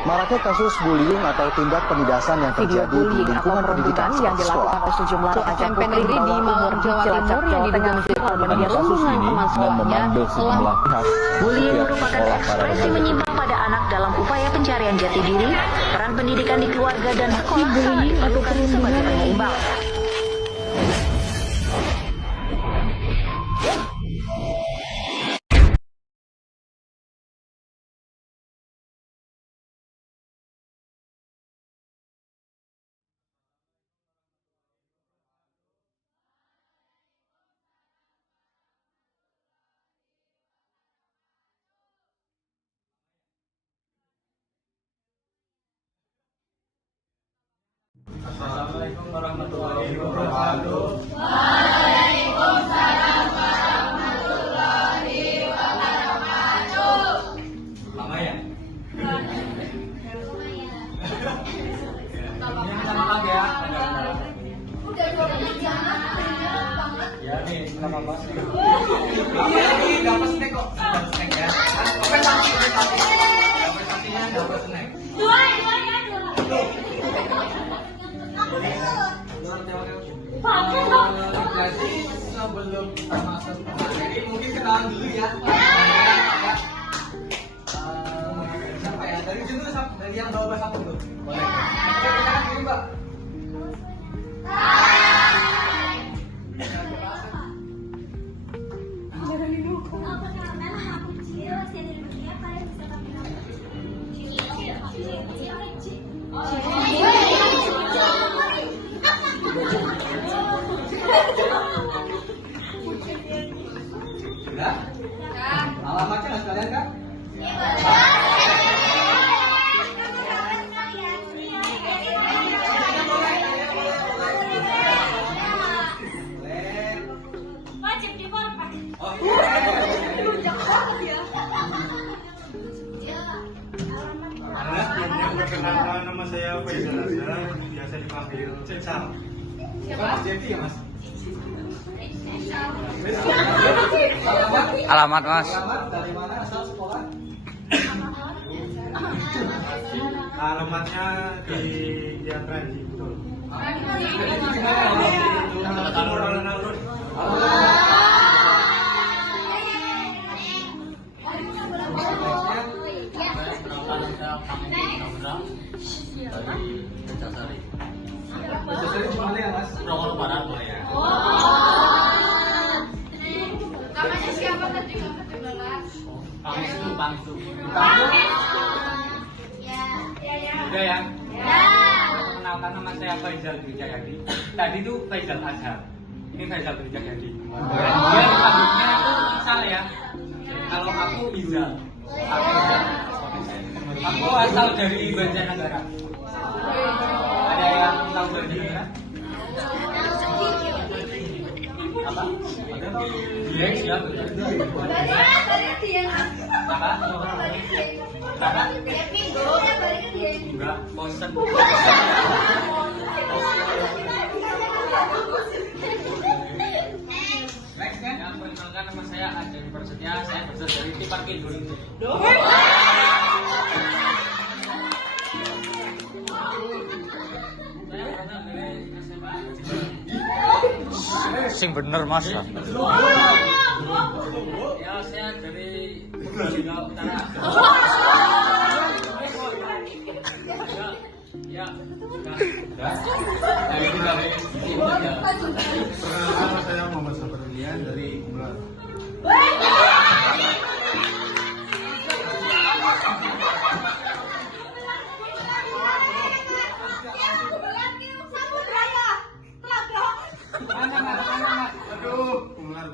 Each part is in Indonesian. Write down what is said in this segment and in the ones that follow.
Maraknya kasus bullying atau tindak penindasan yang terjadi di lingkungan pendidikan yang dilakukan oleh sejumlah remaja SMP negeri di Malang, Jawa Timur yang diduga viral media rundungan teman sekolahnya telah bullying merupakan ekspresi menyimpang pada anak dalam upaya pencarian jati diri, peran pendidikan di keluarga dan sekolah bullying atau sebagai penyeimbang. Assalamualaikum warahmatullahi wabarakatuh. Waalaikumsalam warahmatullahi wabarakatuh. Lama ya? Yang sama lagi ya. Udah 20 jam banget. Ya nih, nama Mas. Ini dapat snack kok. Dapat snack ya. Kompensasinya dapat snack. Dua. Sebelum kita masuk ke materi, mungkin kenalan dulu ya. Siapa ya? Dari dulu dari yang bawa satu tuh. Boleh. Kita kirim, Mbak. Sudah? Alamatnya nggak sekalian kan? Wajib diformat. Oh, Perkenalkan, nama saya Faizal Azhar, biasa dipanggil Cecam. siapa Mas Jeffy ya Mas? Alamat Mas. Alamat dari mana, asal sekolah? Alamatnya di Jatranji, betul. Timur alun-alun. Jadi gimana ya Mas? Protokol Barat boleh ya. Namanya siapa tadi Bapak coba Mas? Pangsu. Ya. Udah ya. Ya. Perkenalkan, nama saya Faizal Wijayadi. Tadi itu Faizal Azhar. Ini Faizal Wijayadi. Dia dipanggilnya itu salah ya. Kalau aku Izal. Aku asal dari Banjarnegara. Ada yang tahu Banjarnegara? Apa? Direk ya. Apa? Apa? Enggak, bosan. Next kan? Yang perkenalkan, nama saya Adrian Prasetya. Saya berasal dari Tipar Kidul. Saya berasal dari SMA. Sing bener Mas. Ya, saya dari Jawa Utara. Ya, Perkenalkan, nama saya Muhammad Safarlian dari Kumlar. Aduh, Kumlar.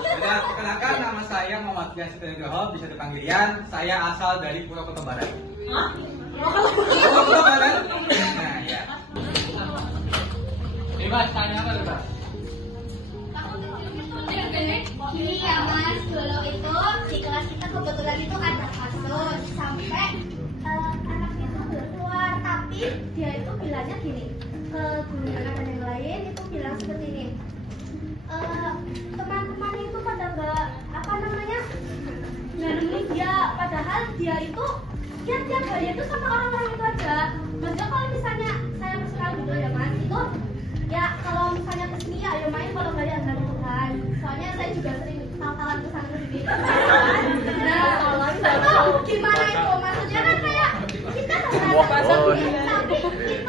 Sudah perkenalkan, nama saya Muhammad Fian Setianugroho, bisa dipanggil Yan. Saya asal dari Purwokerto Barat. Purwokerto Barat? Nah, ya. Bebas, tanya apa bebas? Iya Mas, dulu itu di kelas kita kebetulan itu ada kasus sampai anaknya itu keluar, tapi dia itu bilangnya gini, ke guru anak yang lain itu bilang seperti ini. Teman-teman itu pada nggak nemenin dia, padahal dia itu tiap hari itu sama orang-orang itu aja. Maksudnya kalau misalnya saya personal gitu ya mas, itu ya kalau misalnya kesini ya ayo main, kalau nggak ya nggak Tuhan. Soalnya saya juga sering tahu-tahuan kesana sendiri. Nah, itu gimana itu? Maksudnya kan kayak kita tapi itu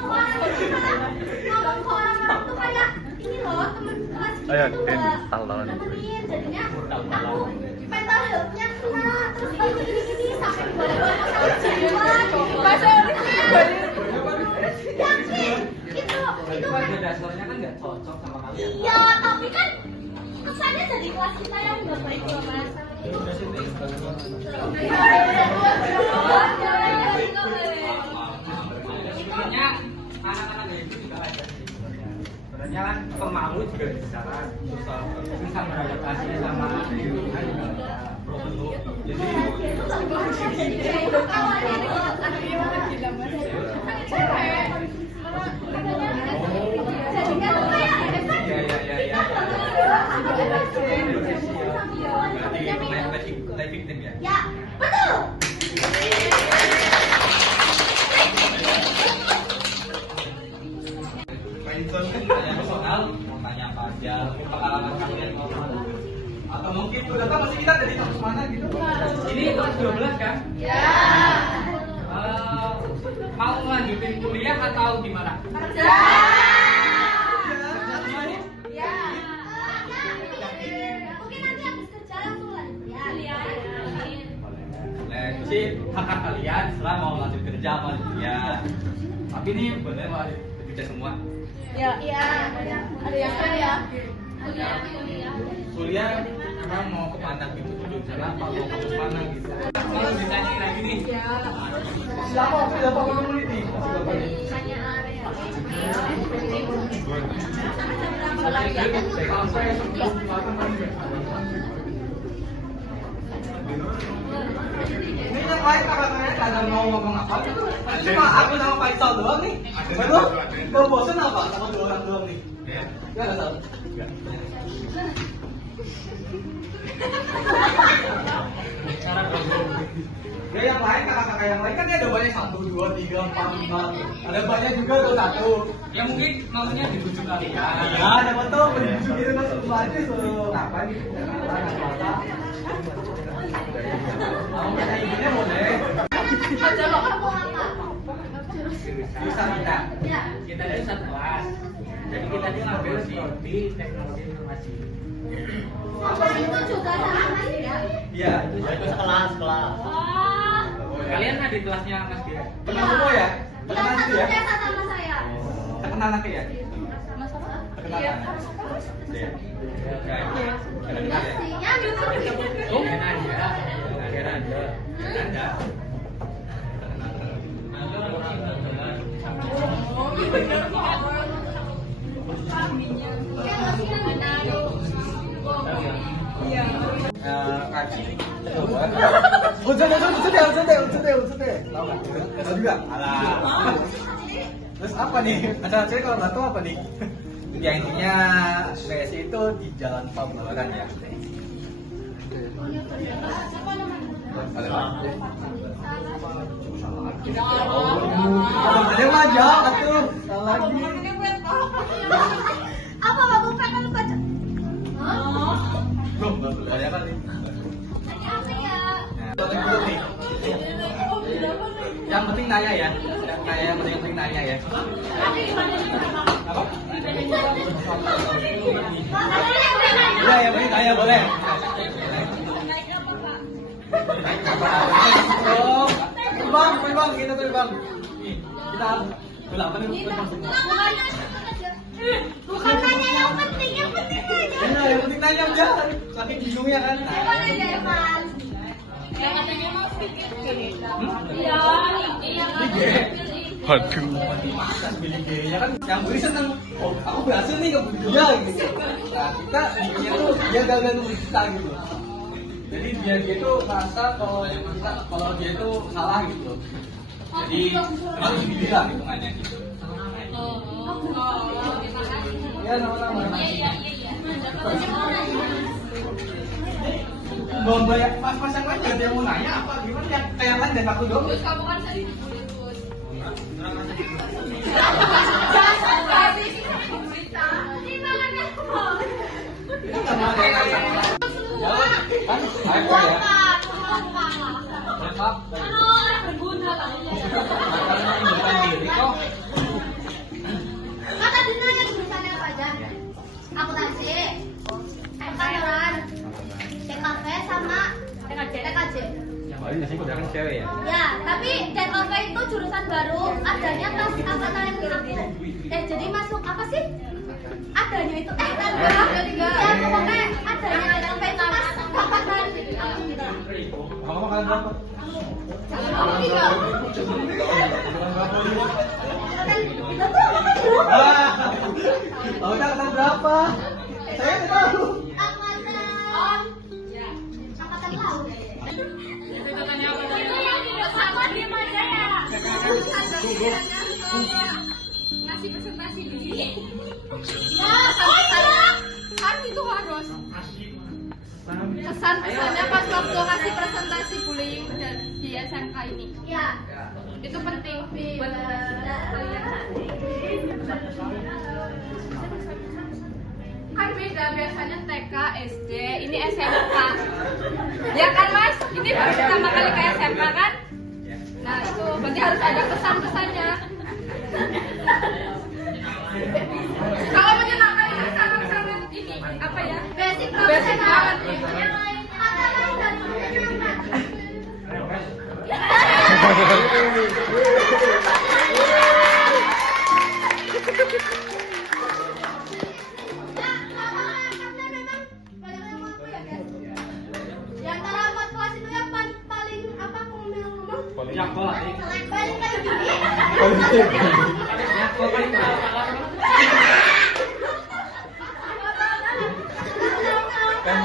orang itu malah ngomong ke orang-orang tuh kayak ini loh temen kelas kita tuh nggak nemenin, jadinya aku mental health-nya kena, terus gini sampai dibawa sama jiwa. Masa yakin itu kan dasarnya kan nggak cocok sama kalian. Iya, tapi kan kesannya jadi kelas kita yang nggak baik loh mas. Sebenarnya anak-anak itu juga ada sih sebenarnya kan pemalu juga bisa kan bisa beradaptasi sama lingkungan juga ada bentuk jadi ya betul. Tanya personal, mau tanya apa aja, pengalaman kalian atau mungkin udah tahu masih kita dari kampus mana gitu. Ini kelas 12 kan? Ya. Mau lanjutin kuliah atau gimana? Kerja. Ya. Mungkin nanti habis kerja langsung lanjut ya. Boleh, itu sih hak kalian setelah mau lanjut kerja mau kuliah. Tapi ini bener mau kerja semua. Ya. Ada yang kerja. Kuliah memang mau kemana gitu, tujuan apa, mau ke mana gitu. Kalau ditanya lagi nih, siapa meneliti? Ini yang lain kakak-kakaknya ada mau ngomong apa? Cuma aku sama Faisal doang nih. Betul? Kau bosan apa? Sama dua orang doang nih. Ya, nggak tahu. Ya yang lain kakak-kakak yang lain kan dia ada banyak 1, 2, 3, 4, 5. Ada banyak juga tuh 1. Ya mungkin maunya dibujuk kalian. Iya, ada betul. Dibujuk gitu kan semua aja suruh ngapain gitu. Mau minta ibunya boleh. Aja lo kamu apa? Bisa kita. Ya. Kita dari satu kelas. Jadi kita tuh ngambil di teknologi informasi. Apa itu juga sama mas ya? Iya, Itu sekelas. Oh. Kalian ada di kelasnya Mas Dia. Kenal Semua ya? Kita Kenal satu Mas ya? jasa sama saya. Kenal nanti ya? Sama-sama. Kenal Iya. Iya. Kenal ya? Ya gitu. Oh, kenal ya. Kenal aja. Ada. Uncut. Tahu nggak? Tahu juga? Alah. Terus apa nih? Acara saya kalau nggak tahu apa nih? Ya intinya PSI itu di Jalan Pabuaran ya. Ada aja, atuh. Salah lagi. Apa bapak pengen baca? Belum ada kan nih. Apa ya? Yang penting nanya ya. Yang penting nanya ya. Apa? Ya, yang penting nanya boleh. Bang, kita tuh bang. Nih, kita apa nih? Bukan nanya yang penting nanya. Iya, yang penting nanya aja. Saking bingungnya kan. Evan aja Evan. Yang katanya mau pikir gini. Iya. Aduh. Masa pilih gayanya kan yang beli seneng. Oh, aku berhasil nih ngebeli dia gitu. Nah, kita dia tuh dia gagal nunggu kita gitu. Jadi dia tuh merasa kalau dia tuh salah gitu. Jadi harus dipilih lah hitungannya gitu. Ya, sama-sama. Bomba ya, pas yang lain ada yang mau nanya apa gimana ya? Kayak lain dan aku dong. Terus kamu kan tadi dibully terus. Kata dinanya jurusannya apa aja? Akuntansi, ekonomi, TKV sama TKJ. Paling di sini kan cewek ya. Ya, tapi TKV itu jurusan baru, adanya pas angkatan aku. Jadi masuk apa sih? Adanya itu ya pokoknya adanya TKV itu pas angkatan aku gitu. Kamu makan berapa? Kamu tiga. Tahu angkatan berapa? Saya tahu. Angkatan laut. Ngasih presentasi di sini. Ya, sama-sama. Kan itu harus. Kesan-kesannya pas waktu ngasih presentasi bullying di SMK ini. Ya. Itu penting buat kan beda biasanya TK, SD, ini SMK. Ya kan Mas? Ini baru pertama kali ke SMK kan? Nah itu berarti harus ada pesan-pesannya. Kalau menyenangkan ini sangat-sangat ini apa ya? Basic Basic banget. Yang lain kata lain dan menyenangkan. Yang kolak nih. Paling kayak gini. Yang kolak ini.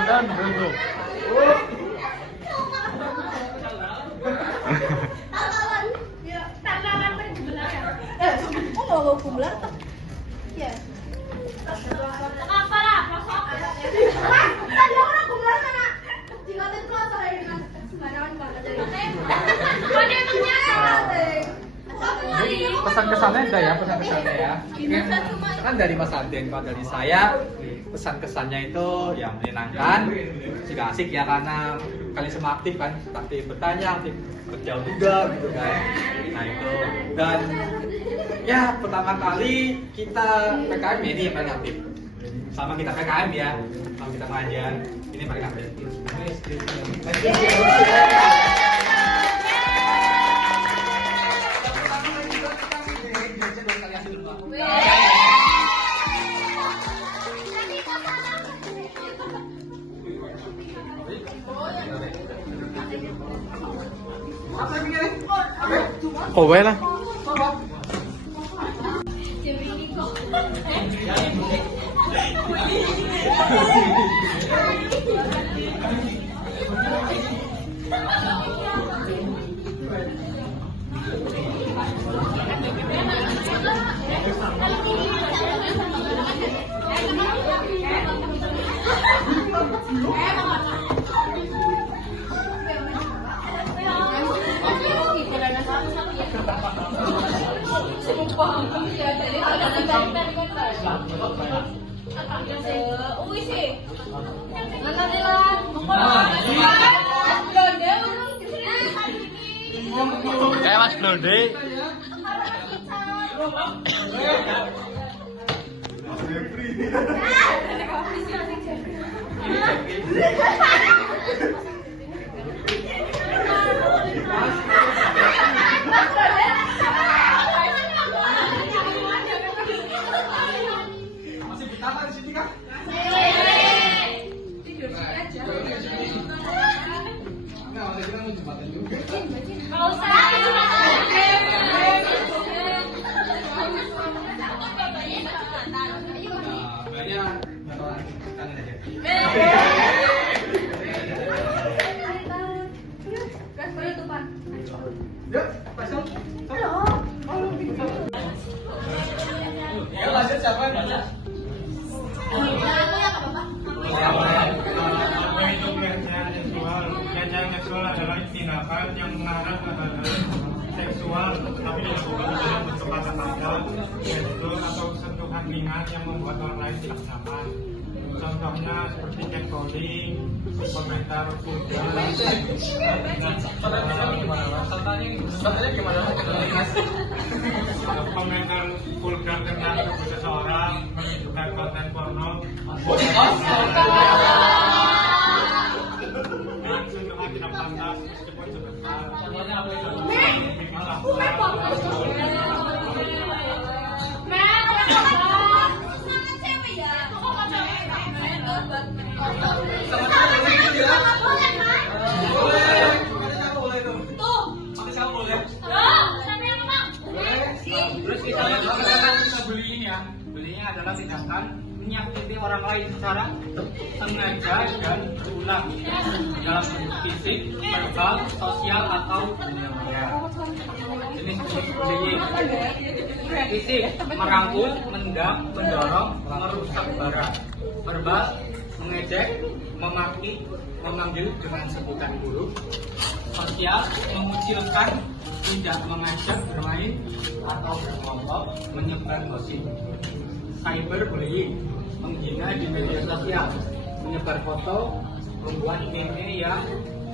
Kan dulu. Tantangan penjelasan. Kok nggak mau kumlar tuh? Ya. Apa lah? Tadi orang kumlar sana. Tinggalin kotor ya kan. Sembarangan banget jadi. Mana emangnya? Pesan-kesannya ada ya, pesan-kesannya ya. Kan dari Mas Aden, kalau dari saya pesan-kesannya itu yang menyenangkan, juga asik ya karena kalian semua aktif kan, aktif bertanya, aktif berjawab juga gitu kan. Nah itu dan ya pertama kali kita PKM ini paling aktif. Sama kita PKM ya, sama kita ngajar ini paling aktif. Kok wae lah. Kayak Mas Blonde. Masih betah di sini kan? Tidur sini aja. Enggak, ada kita mau jembatan juga. Kalau usah. Kayaknya kangen aja. Yuk, pasang. Halo. seksual adalah tindakan yang mengarah ke hal-hal seksual tetapi dilakukan dalam berkepala-kepala, gestur atau sentuhan ringan yang membuat orang lain tidak nyaman. Contohnya seperti catcalling, komentar vulgar, komentar vulgar tentang tubuh seseorang, menunjukkan konten porno, dan sentuhan tidak pantas meskipun sebentar. Contohnya apa itu? Terus kita bullying bullying adalah tindakan menyakiti orang lain secara sengaja dan berulang dalam bentuk fisik, verbal, sosial atau jenis bullying. Fisik, merangkul, mendam, mendorong, merusak barang. Verbal, mengejek, memaki, memanggil dengan sebutan buruk. Sosial, mengucilkan, tidak mengajak bermain atau berkelompok, menyebar gosip. Cyberbullying, menghina di media sosial, menyebar foto, membuat meme yang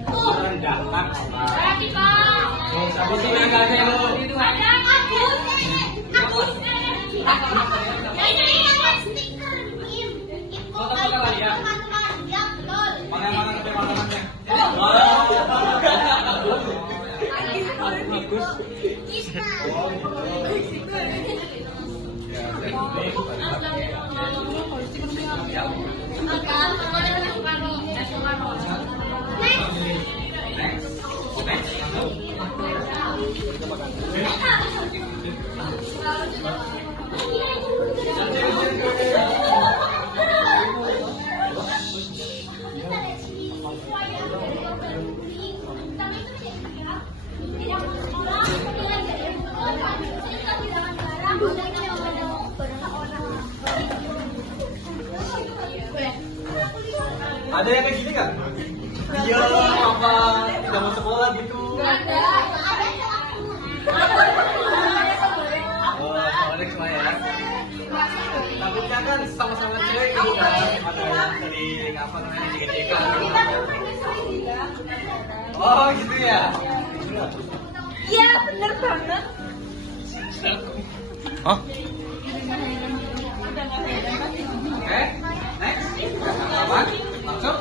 merendahkan orang. Di sini nggak ada yang itu. Ada yang kayak gini nggak? Iya, apa tidak mau sekolah gitu? Nggak ada. Oh, soalnya semua ya. Takutnya kan sama-sama cewek gitu kan? Ada yang sering apa namanya cek-cekan. Oh gitu ya? Iya, bener banget. Oh? Oke, next. Apa? Masuk.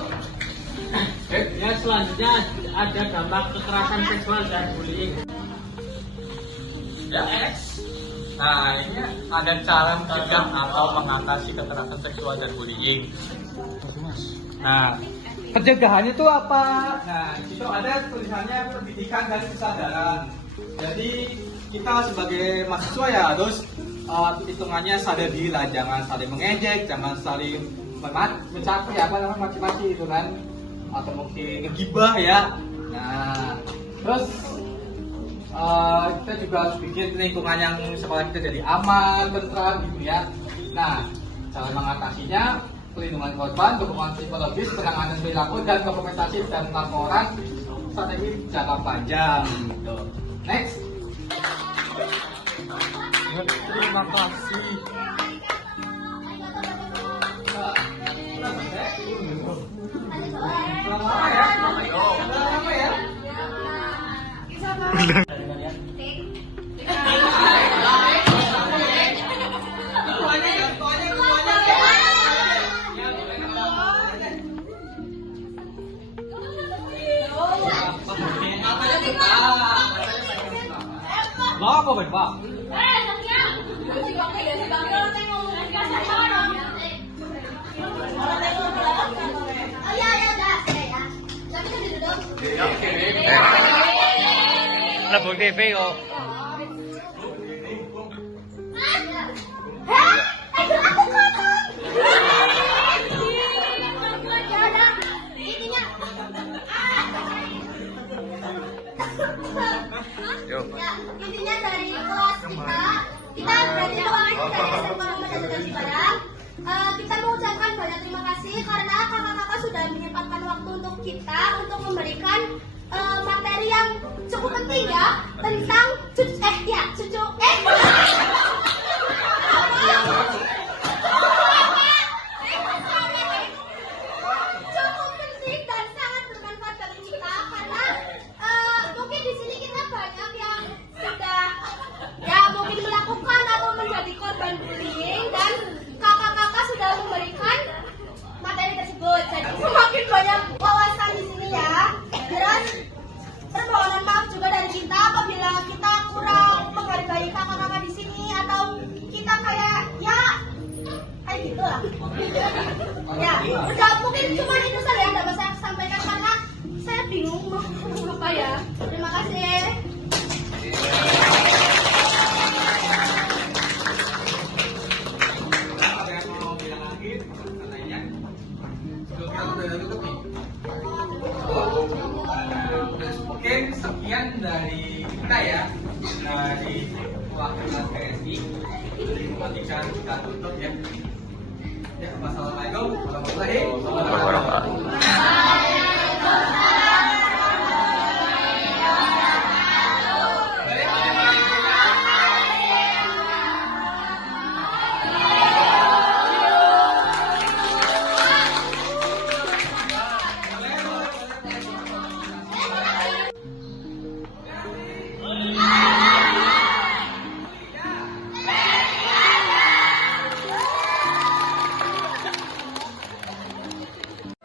Ya, selanjutnya ada dampak kekerasan seksual dan bullying. Ya, X. Nah, ini ada cara mencegah atau mengatasi kekerasan seksual dan bullying. Nah, pencegahannya itu apa? Nah, itu ada tulisannya pendidikan dan kesadaran. Jadi kita sebagai mahasiswa ya harus hitungannya sadar diri lah, jangan saling mengejek, jangan saling mencaci apa namanya maki-maki itu kan, atau mungkin ngegibah ya. Nah, terus kita juga harus bikin lingkungan yang sekolah kita jadi aman, tentram gitu ya. Nah, cara mengatasinya pelindungan korban, dukungan psikologis, penanganan perilaku, dan dokumentasi dan laporan strategi jangka panjang gitu. Next. Terima kasih. Lama ya? Lama ya? Lo apa berapa? Lebih TV kok. Intinya dari kelas kita berarti doain dari SMA Muhammadiyah Cibarang. Kita mengucapkan banyak terima kasih karena kakak-kakak sudah menyempatkan waktu untuk kita untuk memberikan tentang cucu cukup penting dan sangat bermanfaat bagi kita karena mungkin di sini kita banyak yang sudah mungkin melakukan atau menjadi korban bullying dan kakak-kakak sudah memberikan materi tersebut. Jadi semakin banyak wawasan di sini ya. Terus permohonan maaf juga dari kita apabila kita kurang menghargai kakak-kakak di sini atau kita kayak gitu lah. Ya, udah mungkin cuma itu saja yang dapat saya sampaikan karena saya bingung mau ngomong apa ya. Terima kasih. Ada yang mau bilang lagi? Katanya sebelum kita tutup nih. Oke, sekian dari kita ya, dari wakil PSI. Ketika kita tutup ya. Ya, wassalamualaikum warahmatullahi wabarakatuh.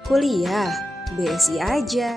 Kuliah, BSI aja.